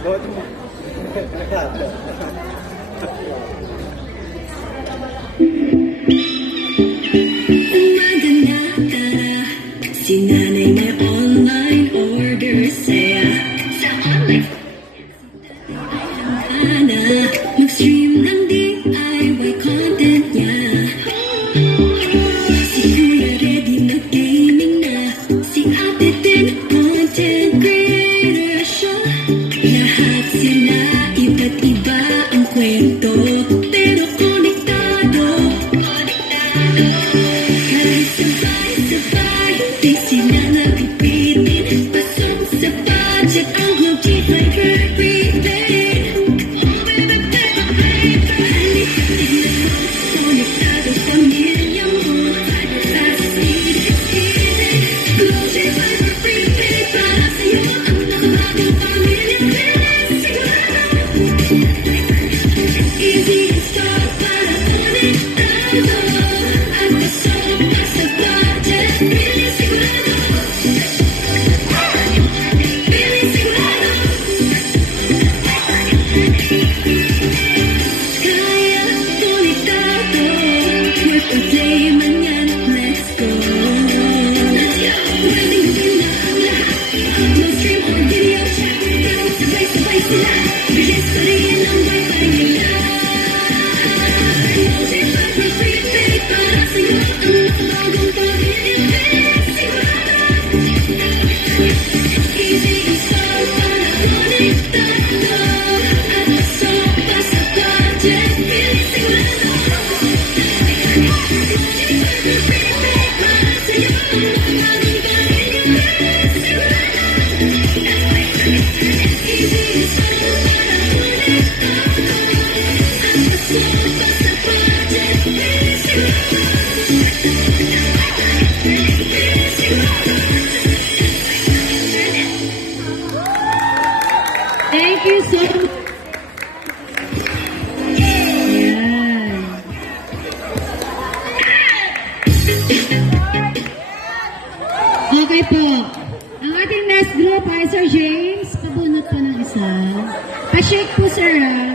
Umaga na tara, si nanay may online order saya. Sa online na mag-stream ng DIY content niya. Si Kuya ready na gaming na, si ate din content creator siya. Lahat sila iba't iba ang kwento, pero konektado. Kahit sabay-sabay, di sila napipitin. Pasok sa budget ang multiply per prepaid. Konektado pamilya mo, fast speed is easy. Multiply per prepaid, para sa'yo ang nakabagong pamilya. Easy install para konektado. At kasama pa sa budget, Billy Sigurado. Billy Sigurado. Kaya konektado, worth the play man yan, let's go. Pwedeng gawin na ang lahat, upload, stream or video chat. Kahit sabay-sabay sila, bilis pa rin ang wifi nila. Multiply per prepaid, para sa'yo ang nakabagong pamilya. Easy install para konektado. At pasok pa sa budget, Billy Sigurado. Multiply per prepaid, para sa'yo ang nakabagong pamilya. Easy install para konektado. At pasok pa sa budget, Billy Sigurado. Billy Sigurado. Thank you so much. Ayan. Okay po. Ang ating next group ay Sir James. Pabunot po ng isa. Pa-shake po, sir.